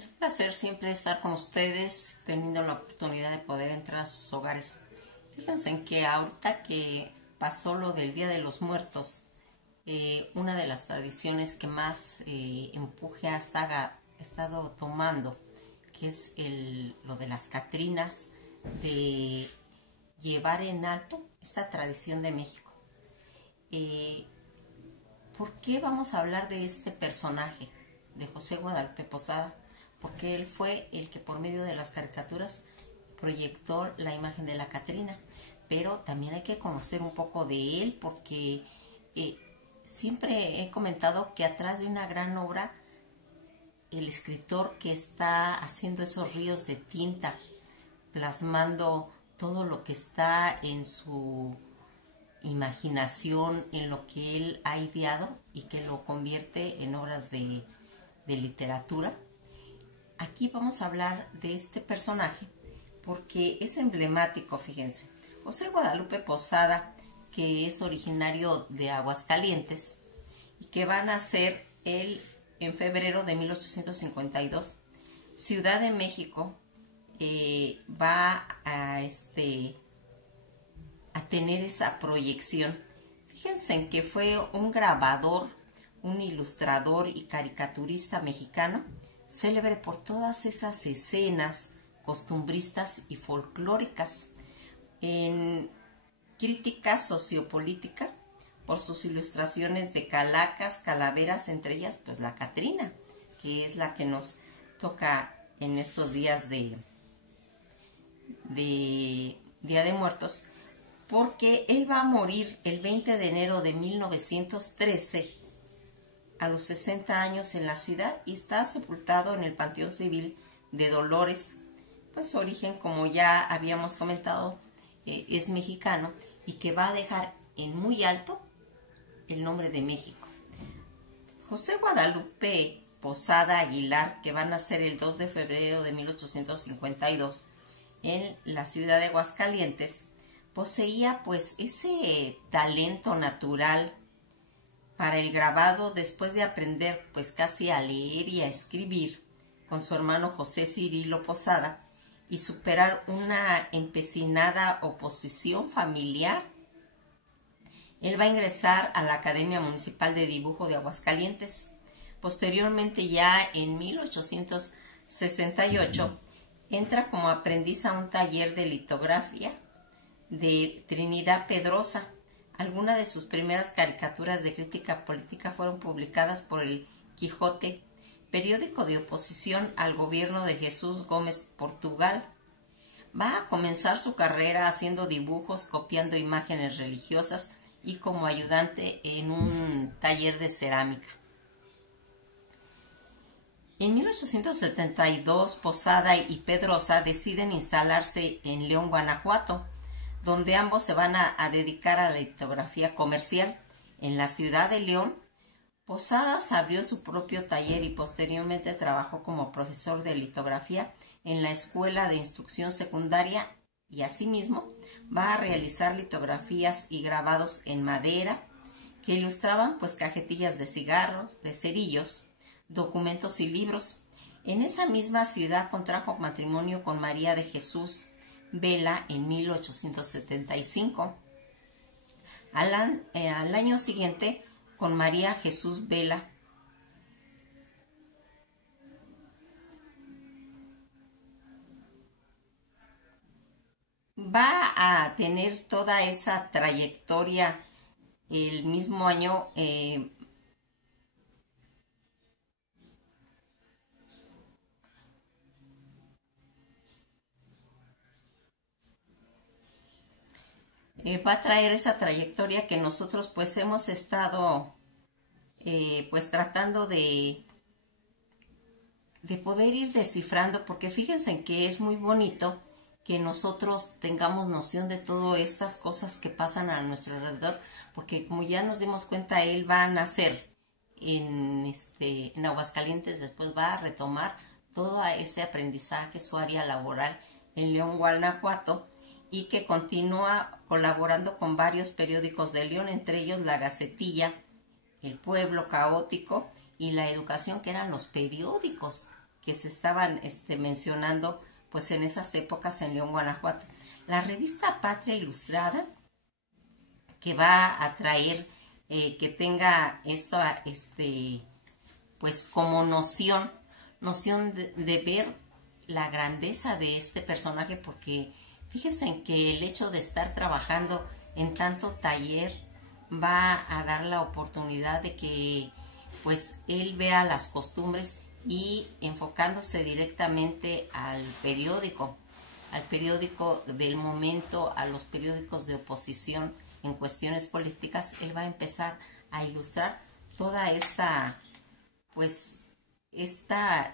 Es un placer siempre estar con ustedes, teniendo la oportunidad de poder entrar a sus hogares. Fíjense en que ahorita que pasó lo del Día de los Muertos, una de las tradiciones que más empuje ha estado tomando, que es lo de las Catrinas, de llevar en alto esta tradición de México. ¿Por qué vamos a hablar de este personaje, de José Guadalupe Posada? Porque él fue el que por medio de las caricaturas proyectó la imagen de la Catrina. Pero también hay que conocer un poco de él, porque siempre he comentado que atrás de una gran obra, el escritor que está haciendo esos ríos de tinta, plasmando todo lo que está en su imaginación, en lo que él ha ideado y que lo convierte en obras de literatura. Aquí vamos a hablar de este personaje porque es emblemático, fíjense. José Guadalupe Posada, que es originario de Aguascalientes y que va a nacer él en febrero de 1852. Ciudad de México va a tener esa proyección. Fíjense en que fue un grabador, un ilustrador y caricaturista mexicano, célebre por todas esas escenas costumbristas y folclóricas. En crítica sociopolítica, por sus ilustraciones de calacas, calaveras, entre ellas pues la Catrina, que es la que nos toca en estos días de Día de Muertos, porque él va a morir el 20 de enero de 1913 a los 60 años en la ciudad y está sepultado en el Panteón Civil de Dolores. Pues su origen, como ya habíamos comentado, es mexicano y que va a dejar en muy alto el nombre de México. José Guadalupe Posada Aguilar, que va a nacer el 2 de febrero de 1852 en la ciudad de Aguascalientes, poseía pues ese talento natural para el grabado después de aprender pues casi a leer y a escribir con su hermano José Cirilo Posada y superar una empecinada oposición familiar. Él va a ingresar a la Academia Municipal de Dibujo de Aguascalientes. Posteriormente, ya en 1868, entra como aprendiz a un taller de litografía de Trinidad Pedrosa. Algunas de sus primeras caricaturas de crítica política fueron publicadas por El Quijote, periódico de oposición al gobierno de Jesús Gómez Portugal. Va a comenzar su carrera haciendo dibujos, copiando imágenes religiosas y como ayudante en un taller de cerámica. En 1872, Posada y Pedrosa deciden instalarse en León, Guanajuato, donde ambos se van a dedicar a la litografía comercial. En la ciudad de León, Posadas abrió su propio taller y posteriormente trabajó como profesor de litografía en la Escuela de Instrucción Secundaria y asimismo va a realizar litografías y grabados en madera que ilustraban pues cajetillas de cigarros, de cerillos, documentos y libros. En esa misma ciudad contrajo matrimonio con María de Jesús Vela en 1875. Al año siguiente, con María Jesús Vela, va a tener toda esa trayectoria. El mismo año va a traer esa trayectoria que nosotros pues hemos estado pues tratando de poder ir descifrando, porque fíjense en que es muy bonito que nosotros tengamos noción de todas estas cosas que pasan a nuestro alrededor, porque como ya nos dimos cuenta, él va a nacer en Aguascalientes, después va a retomar todo ese aprendizaje, su área laboral en León, Guanajuato, y que continúa colaborando con varios periódicos de León, entre ellos La Gacetilla, El Pueblo Caótico y La Educación, que eran los periódicos que se estaban mencionando pues en esas épocas en León, Guanajuato. La revista Patria Ilustrada, que va a traer que tenga esta, pues como noción de ver la grandeza de este personaje, porque fíjense en que el hecho de estar trabajando en tanto taller va a dar la oportunidad de que pues él vea las costumbres y enfocándose directamente al periódico del momento, a los periódicos de oposición en cuestiones políticas. Él va a empezar a ilustrar toda esta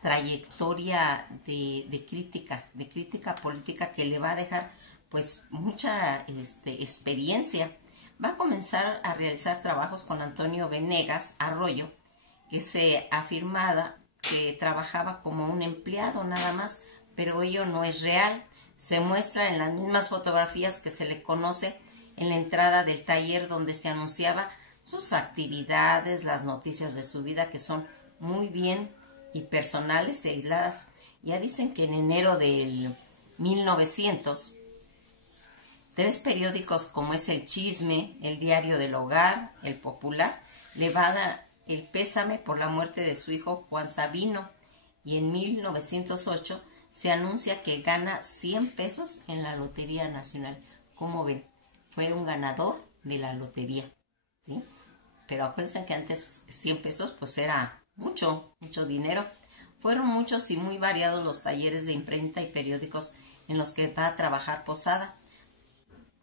trayectoria de crítica política, que le va a dejar pues mucha experiencia. Va a comenzar a realizar trabajos con Antonio Venegas Arroyo, que se afirmaba que trabajaba como un empleado nada más, pero ello no es real. Se muestra en las mismas fotografías que se le conoce en la entrada del taller, donde se anunciaba sus actividades, las noticias de su vida, que son muy bien y personales e aisladas. Ya dicen que en enero del 1900, 3 periódicos como es El Chisme, El Diario del Hogar, El Popular, le va a dar el pésame por la muerte de su hijo Juan Sabino, y en 1908 se anuncia que gana 100 pesos en la Lotería Nacional. Como ven, fue un ganador de la lotería, ¿sí? Pero acuérdense que antes 100 pesos pues era mucho dinero. Fueron muchos y muy variados los talleres de imprenta y periódicos en los que va a trabajar Posada.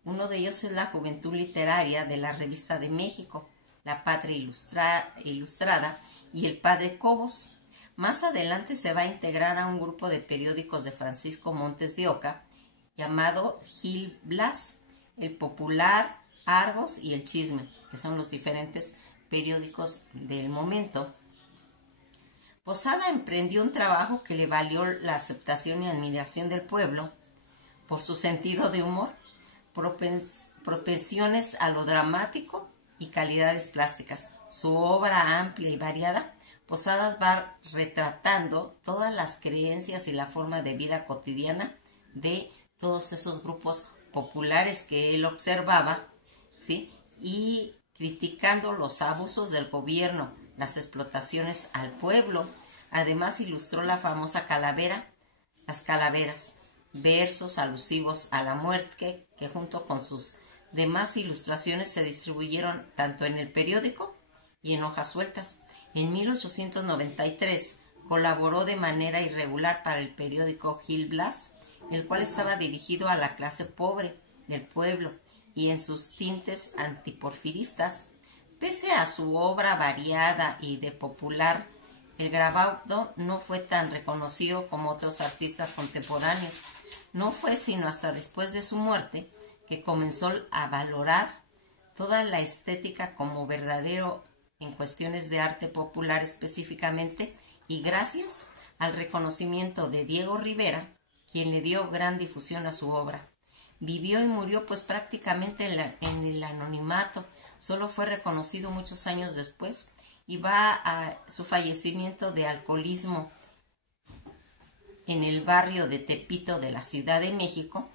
Uno de ellos es la Juventud Literaria de la Revista de México, la Patria Ilustrada y el Padre Cobos. Más adelante se va a integrar a un grupo de periódicos de Francisco Montes de Oca llamado Gil Blas, El Popular, Argos y El Chisme, que son los diferentes periódicos del momento. Posada emprendió un trabajo que le valió la aceptación y admiración del pueblo por su sentido de humor, propensiones a lo dramático y calidades plásticas. Su obra amplia y variada, Posadas va retratando todas las creencias y la forma de vida cotidiana de todos esos grupos populares que él observaba, ¿sí? Y criticando los abusos del gobierno, las explotaciones al pueblo. Además ilustró la famosa calavera, las calaveras, versos alusivos a la muerte que junto con sus demás ilustraciones se distribuyeron tanto en el periódico y en hojas sueltas. En 1893 colaboró de manera irregular para el periódico Gil Blas, el cual estaba dirigido a la clase pobre del pueblo y en sus tintes antiporfiristas. Pese a su obra variada y de popular, el grabado no fue tan reconocido como otros artistas contemporáneos. No fue sino hasta después de su muerte que comenzó a valorar toda la estética como verdadero en cuestiones de arte popular específicamente, y gracias al reconocimiento de Diego Rivera, quien le dio gran difusión a su obra. Vivió y murió pues prácticamente en el anonimato. Solo fue reconocido muchos años después, y va a su fallecimiento de alcoholismo en el barrio de Tepito de la Ciudad de México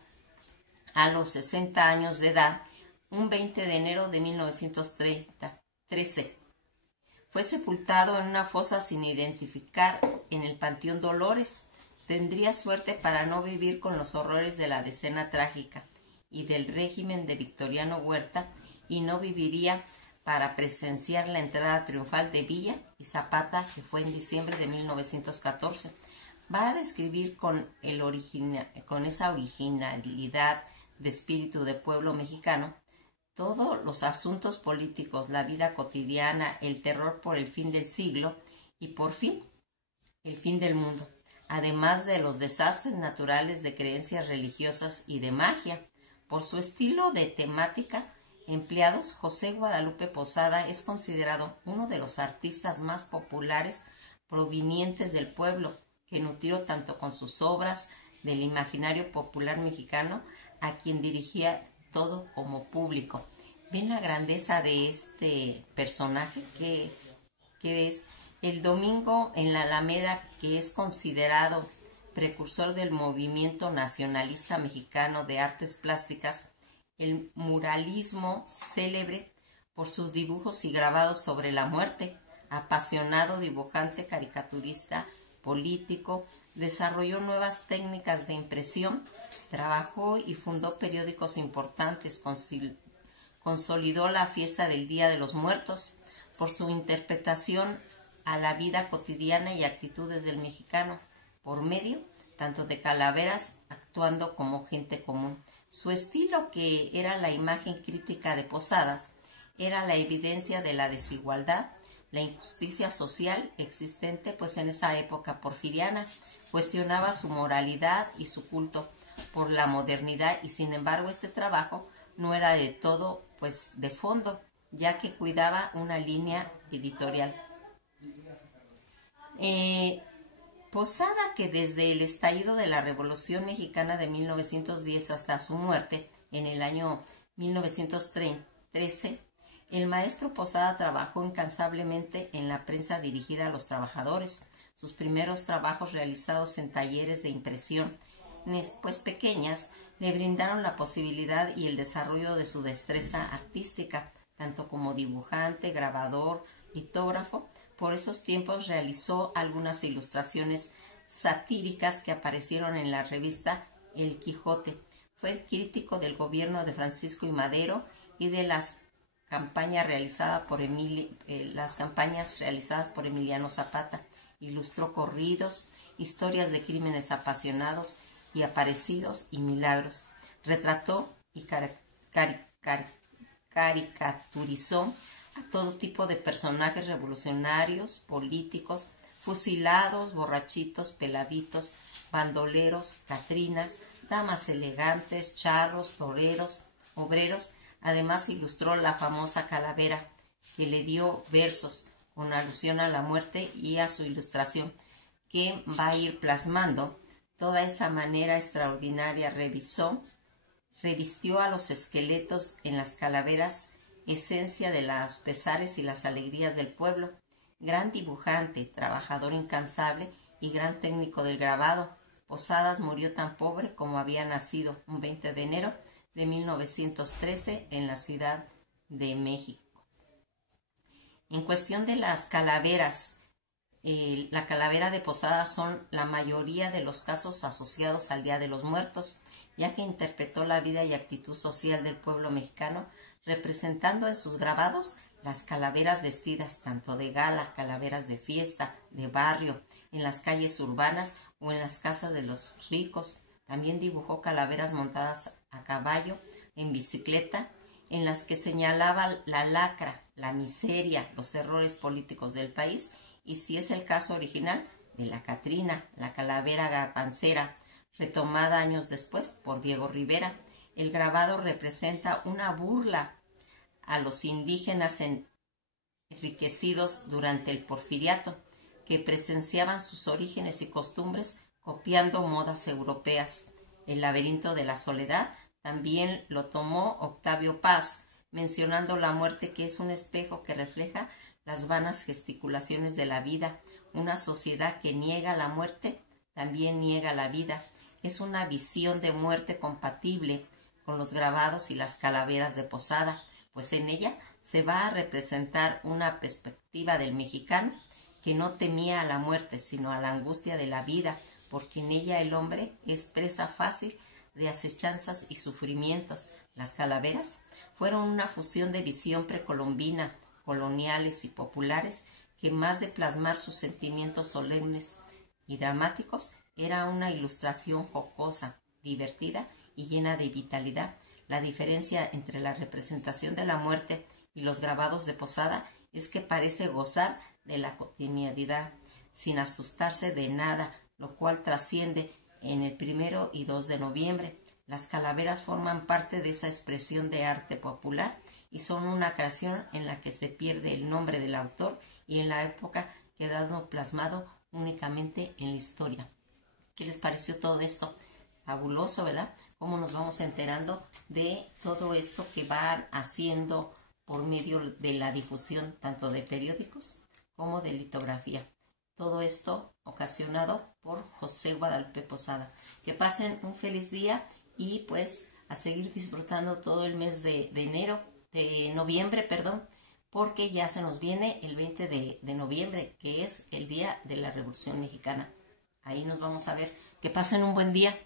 a los 60 años de edad, un 20 de enero de 1913. Fue sepultado en una fosa sin identificar en el Panteón Dolores. Tendría suerte para no vivir con los horrores de la Decena Trágica y del régimen de Victoriano Huerta, y no viviría para presenciar la entrada triunfal de Villa y Zapata, que fue en diciembre de 1914. Va a describir con esa originalidad de espíritu de pueblo mexicano todos los asuntos políticos, la vida cotidiana, el terror por el fin del siglo y por fin el fin del mundo, además de los desastres naturales, de creencias religiosas y de magia. Por su estilo de temática empleados, José Guadalupe Posada es considerado uno de los artistas más populares provenientes del pueblo, que nutrió tanto con sus obras del imaginario popular mexicano, a quien dirigía todo como público. ¿Ven la grandeza de este personaje que es El domingo en la Alameda, que es considerado precursor del movimiento nacionalista mexicano de artes plásticas, el muralismo, célebre por sus dibujos y grabados sobre la muerte, apasionado dibujante, caricaturista, político, desarrolló nuevas técnicas de impresión, trabajó y fundó periódicos importantes, consolidó la fiesta del Día de los Muertos por su interpretación a la vida cotidiana y actitudes del mexicano, por medio tanto de calaveras actuando como gente común. Su estilo, que era la imagen crítica de Posadas, era la evidencia de la desigualdad, la injusticia social existente pues en esa época porfiriana, cuestionaba su moralidad y su culto por la modernidad, y sin embargo este trabajo no era de todo pues de fondo, ya que cuidaba una línea editorial. Posada, que desde el estallido de la Revolución Mexicana de 1910 hasta su muerte en el año 1913, el maestro Posada trabajó incansablemente en la prensa dirigida a los trabajadores. Sus primeros trabajos realizados en talleres de impresión, pues pequeñas, le brindaron la posibilidad y el desarrollo de su destreza artística, tanto como dibujante, grabador, litógrafo. Por esos tiempos realizó algunas ilustraciones satíricas que aparecieron en la revista El Quijote. Fue crítico del gobierno de Francisco I. Madero y de las campañas realizadas por Emiliano Zapata. Ilustró corridos, historias de crímenes apasionados y aparecidos y milagros. Retrató y caricaturizó a todo tipo de personajes revolucionarios, políticos, fusilados, borrachitos, peladitos, bandoleros, catrinas, damas elegantes, charros, toreros, obreros. Además ilustró la famosa calavera, que le dio versos con alusión a la muerte y a su ilustración, que va a ir plasmando toda esa manera extraordinaria. Revistió a los esqueletos en las calaveras, esencia de los pesares y las alegrías del pueblo. Gran dibujante, trabajador incansable y gran técnico del grabado, Posadas murió tan pobre como había nacido, un 20 de enero de 1913 en la Ciudad de México. En cuestión de las calaveras, la calavera de Posadas son la mayoría de los casos asociados al Día de los Muertos, ya que interpretó la vida y actitud social del pueblo mexicano, representando en sus grabados las calaveras vestidas tanto de gala, calaveras de fiesta, de barrio, en las calles urbanas o en las casas de los ricos. También dibujó calaveras montadas a caballo, en bicicleta, en las que señalaba la lacra, la miseria, los errores políticos del país, y si es el caso original de la Catrina, la calavera garbancera, retomada años después por Diego Rivera. El grabado representa una burla a los indígenas enriquecidos durante el porfiriato, que presenciaban sus orígenes y costumbres copiando modas europeas. El laberinto de la soledad también lo tomó Octavio Paz, mencionando la muerte, que es un espejo que refleja las vanas gesticulaciones de la vida. Una sociedad que niega la muerte también niega la vida. Es una visión de muerte compatible con los grabados y las calaveras de Posada, pues en ella se va a representar una perspectiva del mexicano que no temía a la muerte, sino a la angustia de la vida, porque en ella el hombre es presa fácil de acechanzas y sufrimientos. Las calaveras fueron una fusión de visión precolombina, coloniales y populares, que más de plasmar sus sentimientos solemnes y dramáticos, era una ilustración jocosa, divertida y llena de vitalidad. La diferencia entre la representación de la muerte y los grabados de Posada es que parece gozar de la cotidianidad, sin asustarse de nada, lo cual trasciende en el 1 y 2 de noviembre. Las calaveras forman parte de esa expresión de arte popular y son una creación en la que se pierde el nombre del autor y en la época quedando plasmado únicamente en la historia. ¿Qué les pareció todo esto? Fabuloso, ¿verdad? Cómo nos vamos enterando de todo esto que van haciendo por medio de la difusión tanto de periódicos como de litografía. Todo esto ocasionado por José Guadalupe Posada. Que pasen un feliz día y pues a seguir disfrutando todo el mes de noviembre, perdón, porque ya se nos viene el 20 de noviembre, que es el Día de la Revolución Mexicana. Ahí nos vamos a ver. Que pasen un buen día.